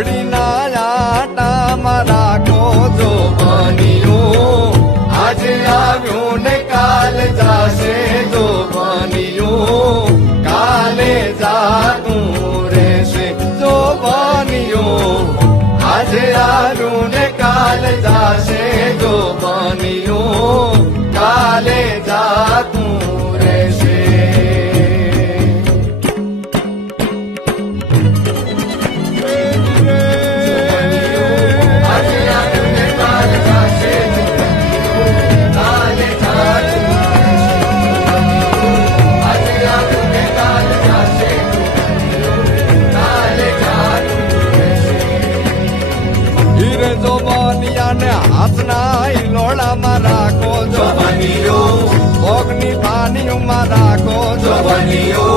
ઘડીના આટા મારા જો બનિયાને હાથના લોડામાં રાખો જો. બનિયો ઓગની પાણીમાં રાખો જો. બનિયો